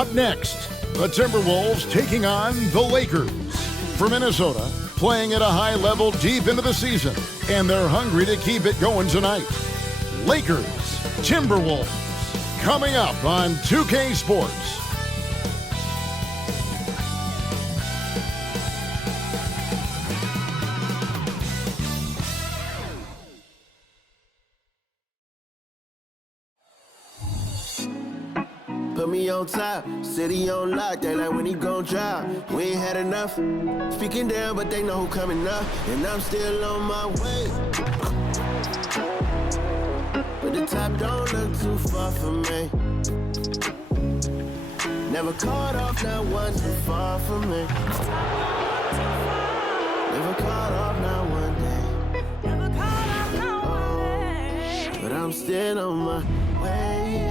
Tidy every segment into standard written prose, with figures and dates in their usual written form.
Up next, the Timberwolves taking on the Lakers. For Minnesota, playing at a high level deep into the season, and they're hungry to keep it going tonight. Lakers, Timberwolves, coming up on 2K Sports. Put me on top, city on lock, they like when he gon' drop. We ain't had enough, speaking down, but they know who coming up, and I'm still on my way. But the top don't look too far from me. Never caught off, not one too far from me. Never caught off, not one day. Oh, but I'm still on my way, yeah.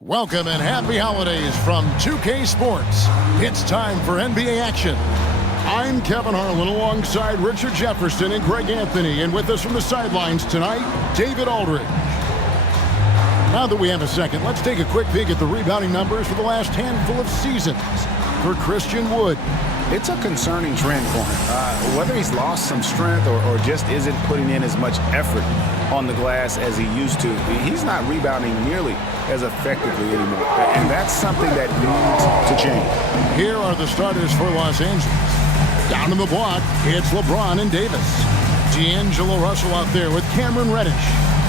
Welcome and happy holidays from 2K Sports. It's time for NBA action. I'm Kevin Harlan alongside Richard Jefferson and Greg Anthony, and with us from the sidelines tonight, David Aldridge. Now that we have a second, let's take a quick peek at the rebounding numbers for the last handful of seasons for Christian Wood. It's a concerning trend for him. Whether he's lost some strength or just isn't putting in as much effort on the glass as he used to, he's not rebounding nearly as effectively anymore. And that's something that needs to change. Here are the starters for Los Angeles. Down in the block, it's LeBron and Davis. D'Angelo Russell out there with Cameron Reddish.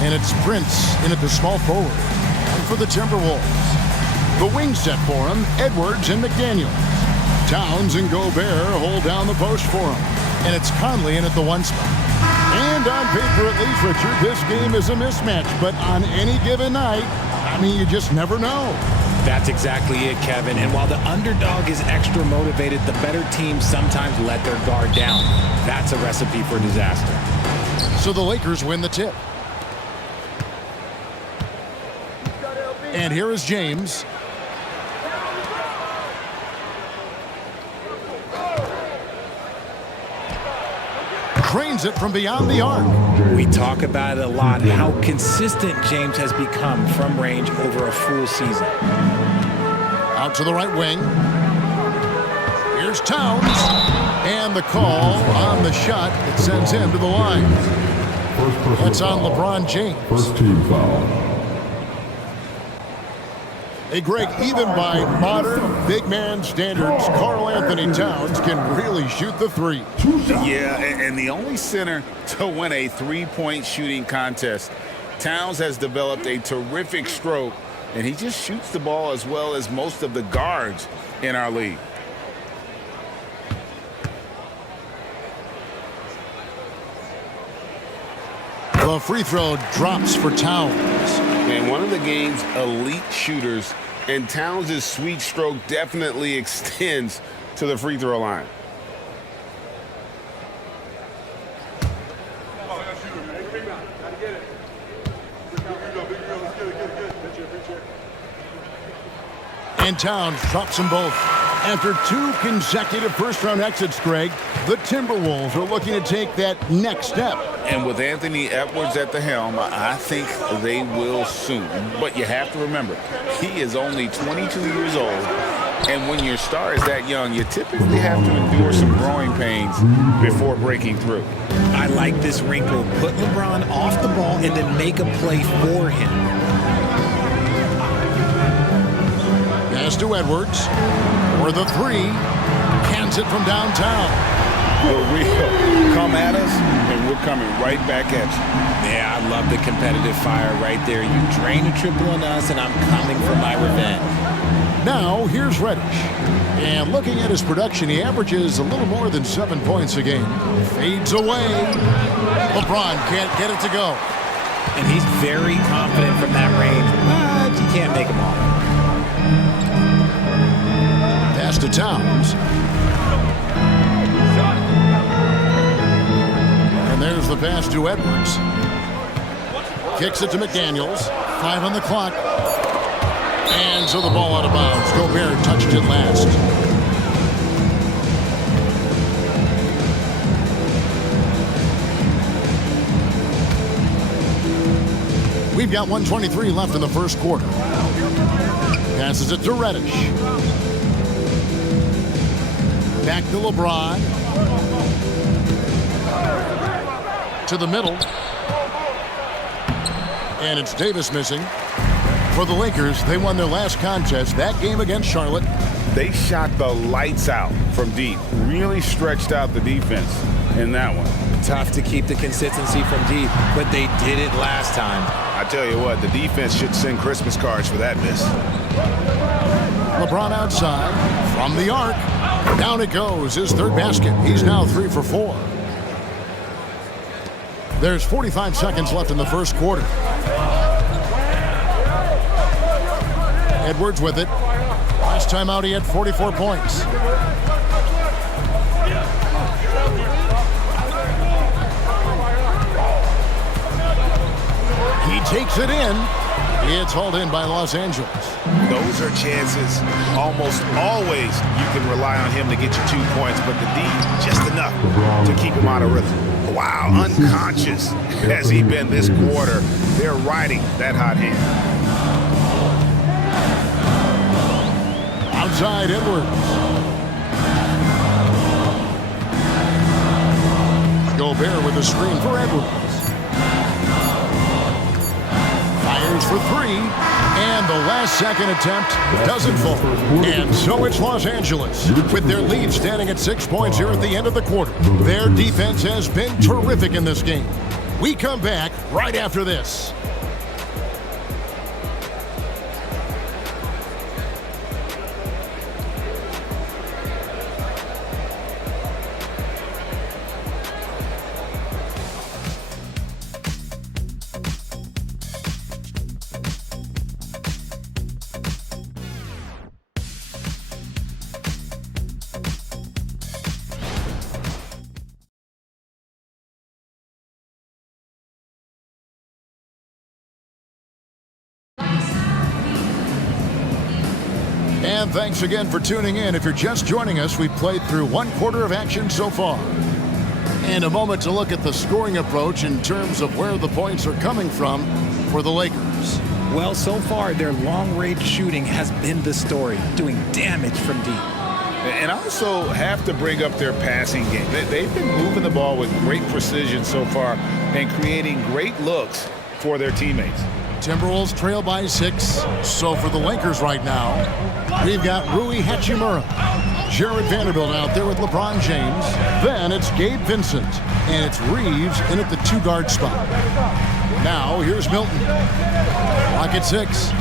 And it's Prince in at the small forward. And for the Timberwolves, the wing set for him, Edwards and McDaniels. Towns and Gobert hold down the post for him. And it's Conley in at the one spot. And on paper at least, Richard, this game is a mismatch. But on any given night, I mean, you just never know. That's exactly it, Kevin. And while the underdog is extra motivated, the better teams sometimes let their guard down. That's a recipe for disaster. So the Lakers win the tip. And here is James. Drains it from beyond the arc. We talk about it a lot, how consistent James has become from range over a full season. Out to the right wing. Here's Towns. And the call on the shot. It sends him to the line. That's on LeBron James. First team foul. Hey, Greg, even by modern big man standards, Karl Anthony Towns can really shoot the three. Yeah, and the only center to win a three-point shooting contest. Towns has developed a terrific stroke, and he just shoots the ball as well as most of the guards in our league. The free throw drops for Towns. And one of the game's elite shooters, and Towns' sweet stroke definitely extends to the free throw line. And Towns drops them both. After two consecutive first-round exits, Greg, the Timberwolves are looking to take that next step. And with Anthony Edwards at the helm, I think they will soon. But you have to remember, he is only 22 years old. And when your star is that young, you typically have to endure some growing pains before breaking through. I like this wrinkle. Put LeBron off the ball and then make a play for him. Pass to Edwards. For the three. Cans it from downtown. For real. Come at us, and we're coming right back at you. Yeah, I love the competitive fire right there. You drain a triple on us, and I'm coming for my revenge. Now, here's Reddish. And looking at his production, he averages a little more than 7 points a game. Fades away. LeBron can't get it to go. And he's very confident from that range, but you can't make him all. Pass to Towns. And there's the pass to Edwards. Kicks it to McDaniels. 5 on the clock. And so the ball out of bounds. Gobert touched it last. We've got 1:23 left in the first quarter. Passes it to Reddish. Back to LeBron. To the middle. And it's Davis missing. For the Lakers, they won their last contest, that game against Charlotte. They shot the lights out from deep. Really stretched out the defense in that one. Tough to keep the consistency from deep, but they did it last time. I tell you what, the defense should send Christmas cards for that miss. LeBron outside from the arc. Down it goes, his third basket. He's now 3 for 4. There's 45 seconds left in the first quarter. Edwards with it. Last time out, he had 44 points. He takes it in. It's hauled in by Los Angeles. Those are chances. Almost always you can rely on him to get you 2 points, but the D, just enough to keep him out of rhythm. Wow, unconscious has he been this quarter. They're riding that hot hand. Outside Edwards. Gobert with a screen for Edwards. Fires for 3. And the last second attempt doesn't fall. And so it's Los Angeles with their lead standing at 6 points here at the end of the quarter. Their defense has been terrific in this game. We come back right after this. And thanks again for tuning in. If you're just joining us, we've played through 1 quarter of action so far. And a moment to look at the scoring approach in terms of where the points are coming from for the Lakers. Well, so far, their long-range shooting has been the story, doing damage from deep. And also have to bring up their passing game. They've been moving the ball with great precision so far and creating great looks for their teammates. Timberwolves trail by 6. So for the Lakers right now, we've got Rui Hachimura. Jared Vanderbilt out there with LeBron James. Then it's Gabe Vincent. And it's Reeves in at the 2-guard spot. Now here's Milton. Clock at 6.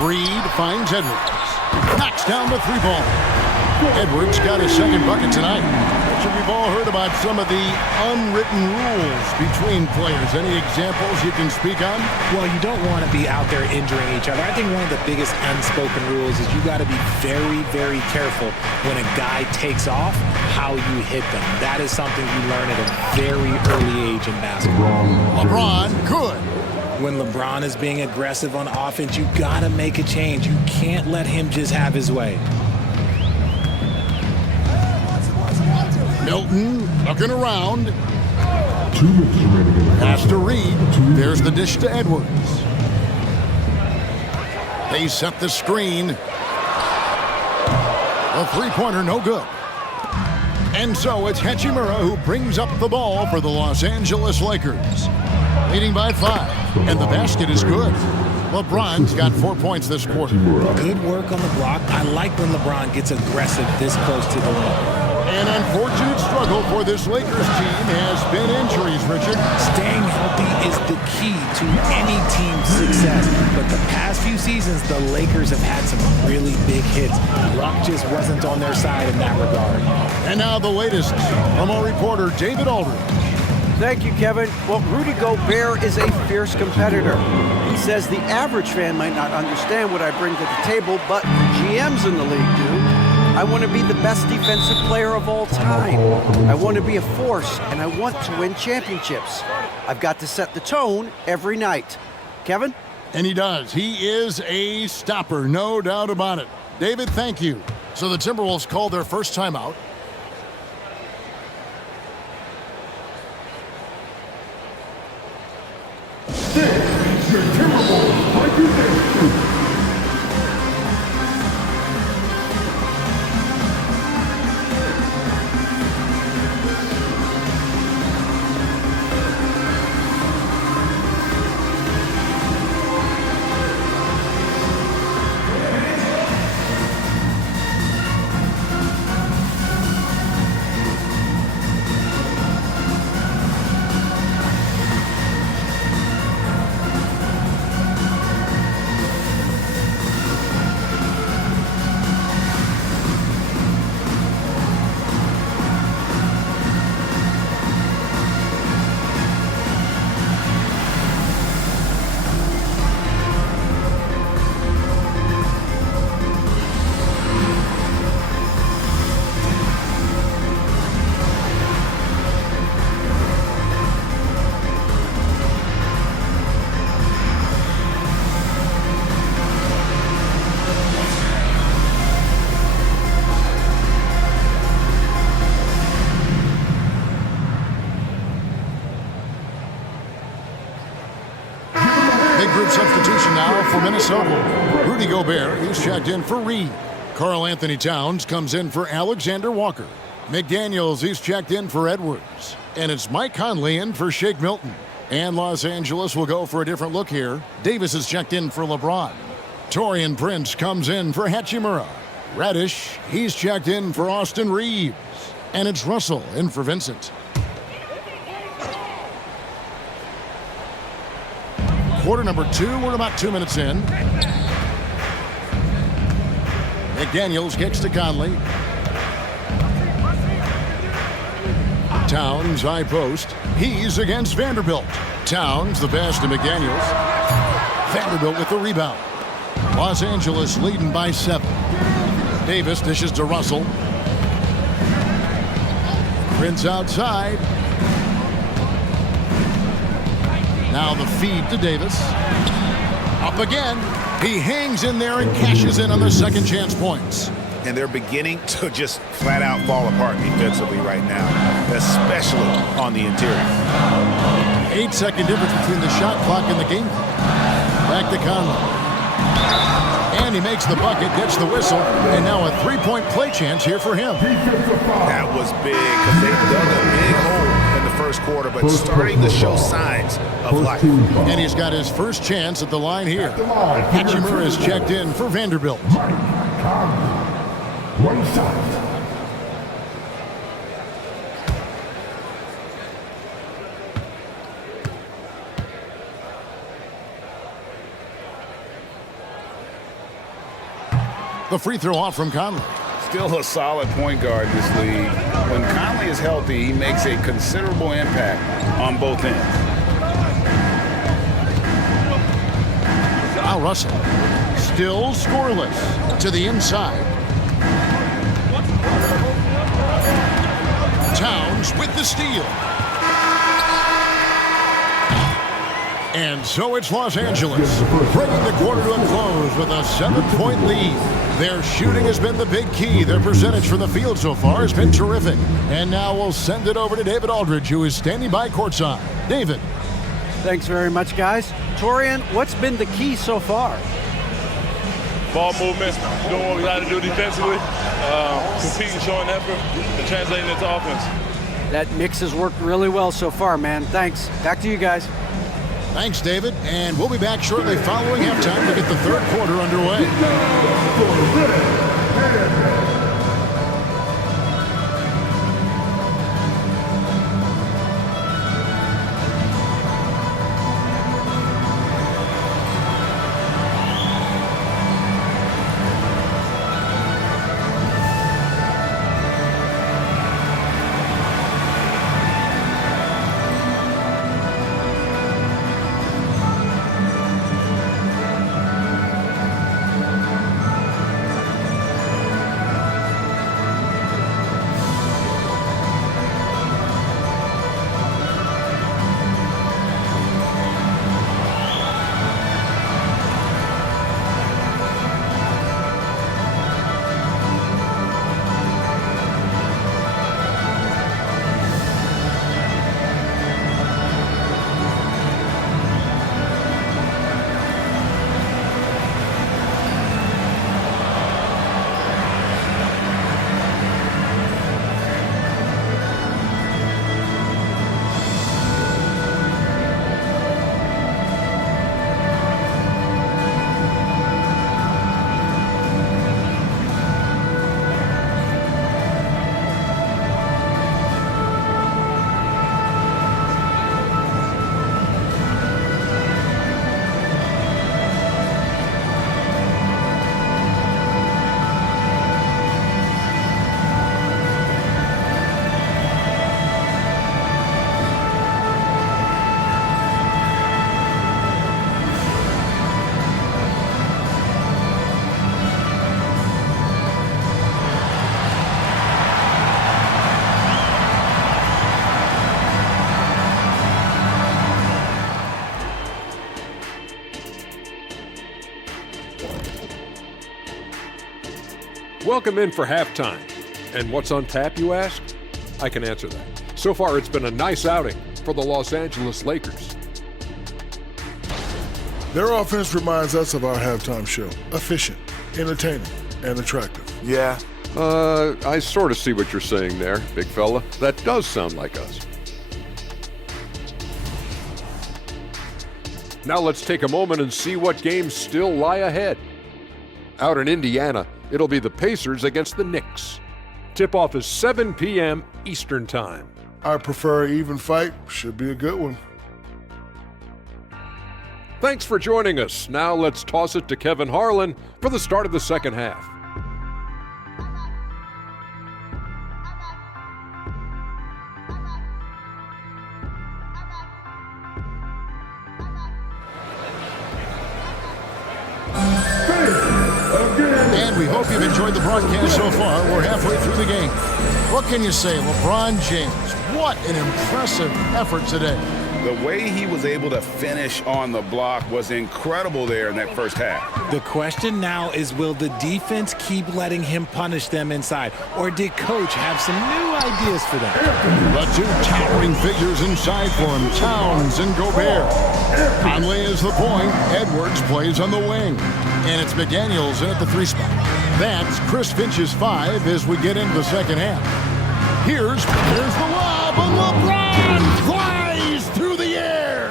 Reed finds Edwards. Knocks down the 3-ball. Edwards got his second bucket tonight. We've all heard about some of the unwritten rules between players. Any examples you can speak on? Well, you don't want to be out there injuring each other. I think one of the biggest unspoken rules is you got to be very, very careful when a guy takes off, how you hit them. That is something you learn at a very early age in basketball. LeBron, good. When LeBron is being aggressive on offense, you got to make a change. You can't let him just have his way. Milton looking around. Pass to Reed. There's the dish to Edwards. They set the screen. A 3-pointer, no good. And so it's Hachimura who brings up the ball for the Los Angeles Lakers. Leading by 5. And the basket is good. LeBron's got 4 points this quarter. Good work on the block. I like when LeBron gets aggressive this close to the rim. An unfortunate struggle for this Lakers team has been injuries, Richard. Staying healthy is the key to any team's success. But the past few seasons, the Lakers have had some really big hits. Luck just wasn't on their side in that regard. And now the latest from our reporter, David Aldridge. Thank you, Kevin. Well, Rudy Gobert is a fierce competitor. He says the average fan might not understand what I bring to the table, but the GMs in the league do. I want to be the best defensive player of all time. I want to be a force, and I want to win championships. I've got to set the tone every night. Kevin? And he does. He is a stopper, no doubt about it. David, thank you. So the Timberwolves called their first timeout. This is your Timberwolves Group substitution now for Minnesota. Rudy Gobert, he's checked in for Reed. Karl Anthony Towns comes in for Alexander Walker. McDaniels, he's checked in for Edwards. And it's Mike Conley in for Shake Milton. And Los Angeles will go for a different look here. Davis is checked in for LeBron. Taurean Prince comes in for Hachimura. Reddish, he's checked in for Austin Reeves. And it's Russell in for Vincent. Quarter number 2, we're about 2 minutes in. McDaniels kicks to Conley. Towns, high post. He's against Vanderbilt. Towns, the pass to McDaniels. Vanderbilt with the rebound. Los Angeles leading by 7. Davis dishes to Russell. Prince outside. Now the feed to Davis. Up again. He hangs in there and cashes in on the second chance points. And they're beginning to just flat out fall apart defensively right now, especially on the interior. 8-second difference between the shot clock and the game clock. Back to Conley. And he makes the bucket, gets the whistle, and now a three-point play chance here for him. That was big because they dug a big hole in the first quarter, but starting to show signs of life. And he's got his first chance at the line here. Hachimura is checked in for Vanderbilt. One side. The free throw off from Conley. Still a solid point guard in this league. When Conley is healthy, he makes a considerable impact on both ends. Now Russell, still scoreless, to the inside. Towns with the steal. And so it's Los Angeles, bringing the quarter to a close with a 7-point lead. Their shooting has been the big key. Their percentage from the field so far has been terrific. And now we'll send it over to David Aldridge, who is standing by courtside. David. Thanks very much, guys. Taurean, what's been the key so far? Ball movement, doing what we got to do defensively, competing, showing effort, and translating into offense. That mix has worked really well so far, man. Thanks. Back to you guys. Thanks, David. And we'll be back shortly following halftime to get the third quarter underway. Welcome in for halftime. And what's on tap, you ask? I can answer that. So far, it's been a nice outing for the Los Angeles Lakers. Their offense reminds us of our halftime show. Efficient, entertaining, and attractive. Yeah. I sort of see what you're saying there, big fella. That does sound like us. Now let's take a moment and see what games still lie ahead. Out in Indiana, it'll be the Pacers against the Knicks. Tip-off is 7 p.m. Eastern Time. I prefer an even fight. Should be a good one. Thanks for joining us. Now let's toss it to Kevin Harlan for the start of the second half. And we hope you've enjoyed the broadcast so far. We're halfway through the game. What can you say? LeBron James, what an impressive effort today. The way he was able to finish on the block was incredible there in that first half. The question now is, will the defense keep letting him punish them inside? Or did Coach have some new ideas for them? The two towering figures inside for him, Towns and Gobert. Conley is the point. Edwards plays on the wing. And it's McDaniels in at the 3 spot. That's Chris Finch's 5 as we get into the second half. Here's the lob, and LeBron flies through the air.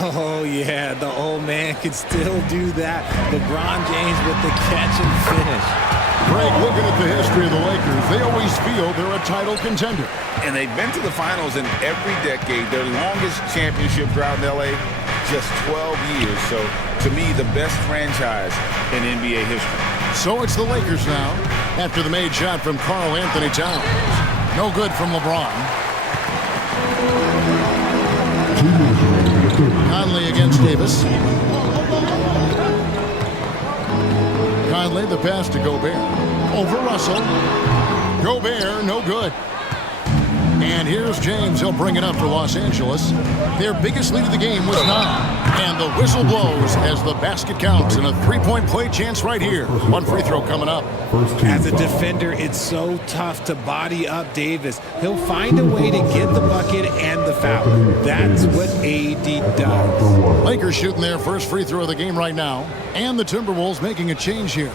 Oh, yeah, the old man can still do that. LeBron James with the catch and finish. Greg, looking at the history of the Lakers, they always feel they're a title contender. And they've been to the finals in every decade. Their longest championship drought in L.A., just 12 years. So, to me, the best franchise in NBA history. So it's the Lakers now, after the made shot from Karl Anthony Towns. No good from LeBron. Conley against Davis. Conley, the pass to Gobert. Over Russell. Gobert, no good. And here's James. He'll bring it up for Los Angeles. Their biggest lead of the game was 9. And the whistle blows as the basket counts. And a 3-point play chance right here. One free throw coming up. As a defender, it's so tough to body up Davis. He'll find a way to get the bucket and the foul. That's what AD does. Lakers shooting their first free throw of the game right now. And the Timberwolves making a change here.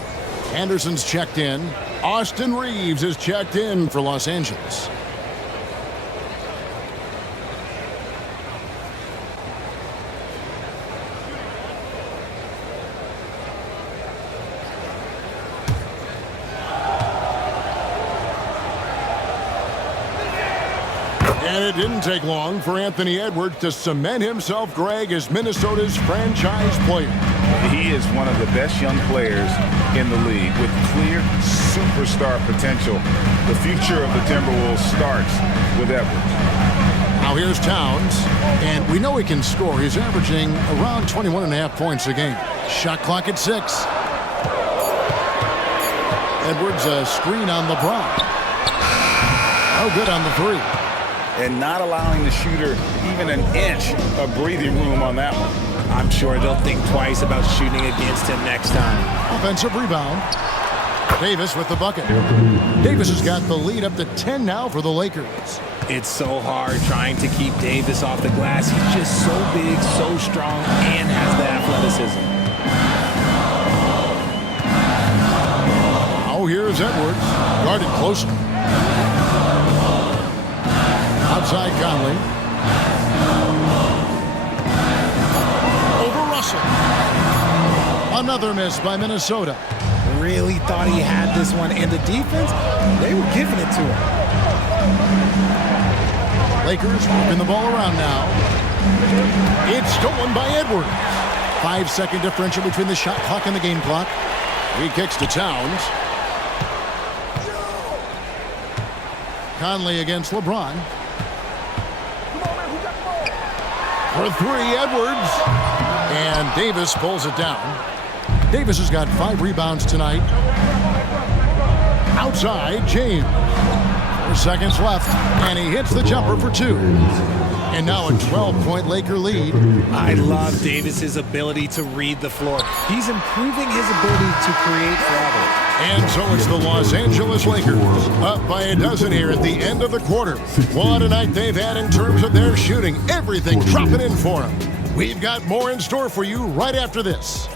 Anderson's checked in. Austin Reeves is checked in for Los Angeles. And it didn't take long for Anthony Edwards to cement himself, Greg, as Minnesota's franchise player. He is one of the best young players in the league with clear superstar potential. The future of the Timberwolves starts with Edwards. Now here's Towns, and we know he can score. He's averaging around 21.5 points a game. Shot clock at 6. Edwards, a screen on LeBron. No good on the 3. And not allowing the shooter even an inch of breathing room on that one. I'm sure they'll think twice about shooting against him next time. Offensive rebound. Davis with the bucket. Davis has got the lead up to 10 now for the Lakers. It's so hard trying to keep Davis off the glass. He's just so big, so strong, and has the athleticism. Oh, here's Edwards. Guarded closely. Outside Conley. Over Russell. Another miss by Minnesota. Really thought he had this one, and the defense, they were giving it to him. Lakers moving the ball around now. It's stolen by Edwards. 5-second differential between the shot clock and the game clock. He kicks to Towns. Conley against LeBron. For 3, Edwards. And Davis pulls it down. Davis has got 5 rebounds tonight. Outside, James. 4 seconds left, and he hits the jumper for 2. And now a 12-point Laker lead. I love Davis's ability to read the floor. He's improving his ability to create for others. And so it's the Los Angeles Lakers, up by a dozen here at the end of the quarter. What a night they've had in terms of their shooting. Everything's dropping in for them. We've got more in store for you right after this.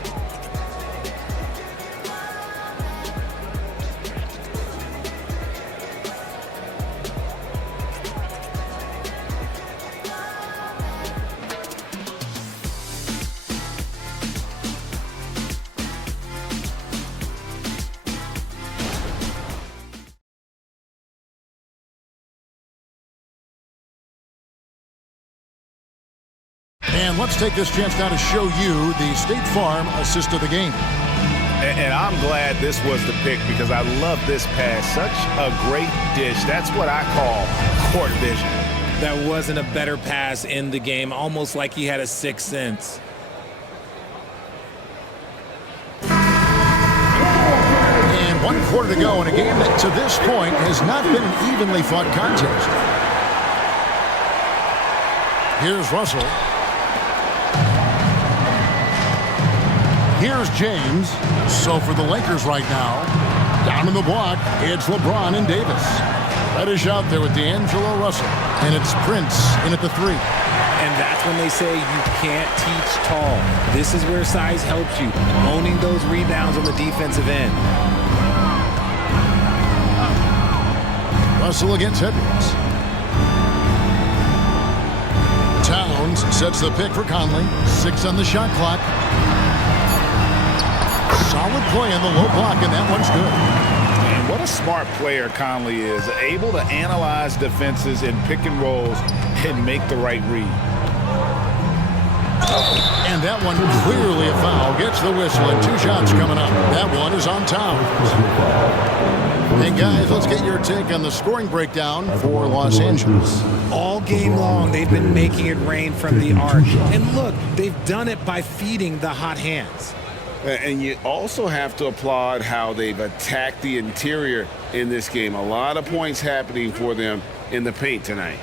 And let's take this chance now to show you the State Farm assist of the game. And I'm glad this was the pick because I love this pass. Such a great dish. That's what I call court vision. That wasn't a better pass in the game, almost like he had a sixth sense. And 1 quarter to go in a game that to this point has not been an evenly fought contest. Here's Russell. Here's James. So for the Lakers right now, down in the block, it's LeBron and Davis. Reddish out there with D'Angelo Russell. And it's Prince in at the 3. And that's when they say you can't teach tall. This is where size helps you, owning those rebounds on the defensive end. Russell against Edwards. Towns sets the pick for Conley. 6 on the shot clock. Solid play in the low block, and that one's good. And what a smart player Conley is. Able to analyze defenses in pick and rolls and make the right read. And that one clearly a foul. Gets the whistle, and 2 shots coming up. That one is on Towns. Hey, guys, let's get your take on the scoring breakdown for Los Angeles. All game long, they've been making it rain from the arc. And look, they've done it by feeding the hot hands. And you also have to applaud how they've attacked the interior in this game. A lot of points happening for them in the paint tonight.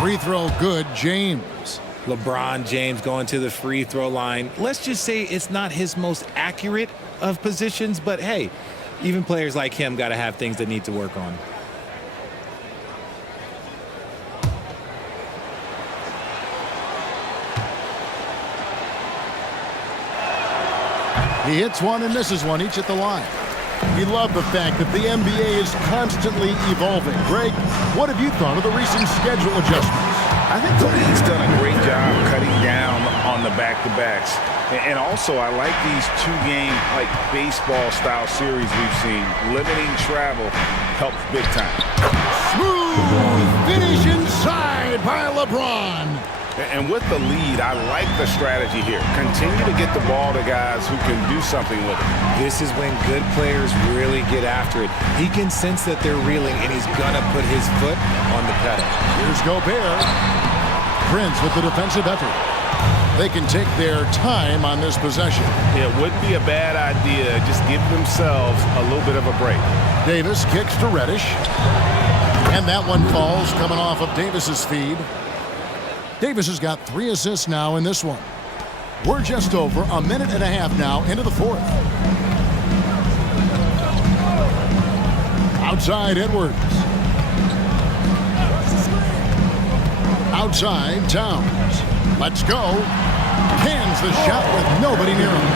Free throw good, James. LeBron James going to the free throw line. Let's just say it's not his most accurate of positions, but hey, even players like him got to have things they need to work on. He hits one and misses one, each at the line. We love the fact that the NBA is constantly evolving. Greg, what have you thought of the recent schedule adjustments? I think the league's done a great job cutting down on the back-to-backs. And also, I like these 2-game, like baseball-style series we've seen. Limiting travel helps big time. Smooth finish inside by LeBron. And with the lead, I like the strategy here. Continue to get the ball to guys who can do something with it. This is when good players really get after it. He can sense that they're reeling, and he's going to put his foot on the pedal. Here's Gobert. Prince with the defensive effort. They can take their time on this possession. It wouldn't be a bad idea. Just give themselves a little bit of a break. Davis kicks to Reddish. And that one falls coming off of Davis's feed. Davis has got 3 assists now in this one. We're just over a minute and a half now into the 4th. Outside Edwards. Outside Towns. Let's go. Cans the shot with nobody near him.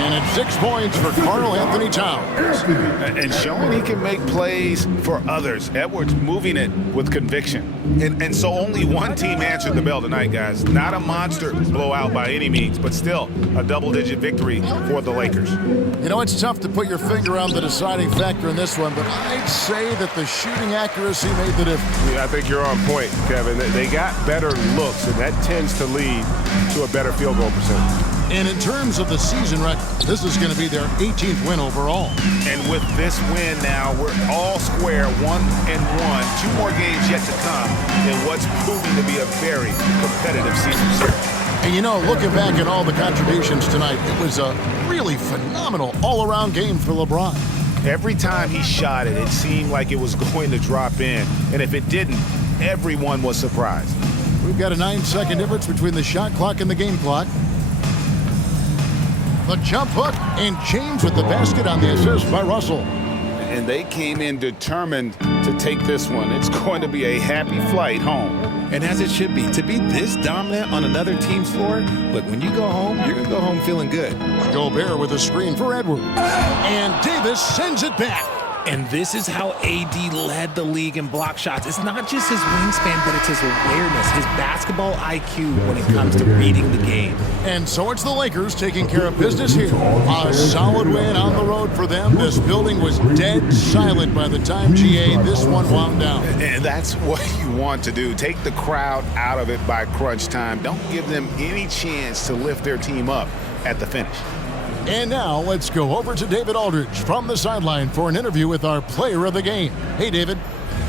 And it's 6 points for Karl Anthony Towns. And showing he can make plays for others. Edwards moving it with conviction. And so only one team answered the bell tonight, guys. Not a monster blowout by any means, but still a double-digit victory for the Lakers. You know, it's tough to put your finger on the deciding factor in this one, but I'd say that the shooting accuracy made the difference. Yeah, I think you're on point, Kevin. They got better looks, and that tends to lead to a better field goal percentage. And in terms of the season record, this is going to be their 18th win overall. And with this win now, we're all square, 1-1. 2 more games yet to come in what's proving to be a very competitive season series. And you know, looking back at all the contributions tonight, it was a really phenomenal all-around game for LeBron. Every time he shot it, it seemed like it was going to drop in. And if it didn't, everyone was surprised. We've got a 9-second difference between the shot clock and the game clock. The jump hook, and James with the basket on the assist by Russell. And they came in determined to take this one. It's going to be a happy flight home. And as it should be, to be this dominant on another team's floor, look, when you go home, you're going to go home feeling good. Gobert with a screen for Edwards. And Davis sends it back. And this is how AD led the league in block shots. It's not just his wingspan, but it's his awareness, his basketball IQ when it comes to reading the game. And so it's the Lakers taking care of business here. A solid win on the road for them. This building was dead silent by the time, GA, this one wound down. And that's what you want to do. Take the crowd out of it by crunch time. Don't give them any chance to lift their team up at the finish. And now let's go over to David Aldridge from the sideline for an interview with our player of the game. Hey, David.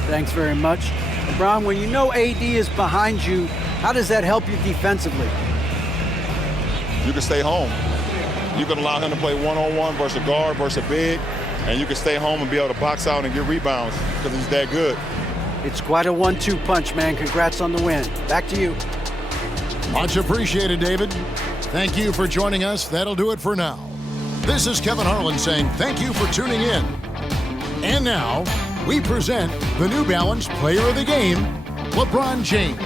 Thanks very much. LeBron, when you know AD is behind you, how does that help you defensively? You can stay home. You can allow him to play one-on-one versus a guard versus a big, and you can stay home and be able to box out and get rebounds because he's that good. It's quite a 1-2 punch, man. Congrats on the win. Back to you. Much appreciated, David. Thank you for joining us. That'll do it for now. This is Kevin Harlan saying thank you for tuning in. And now, we present the New Balance Player of the Game, LeBron James.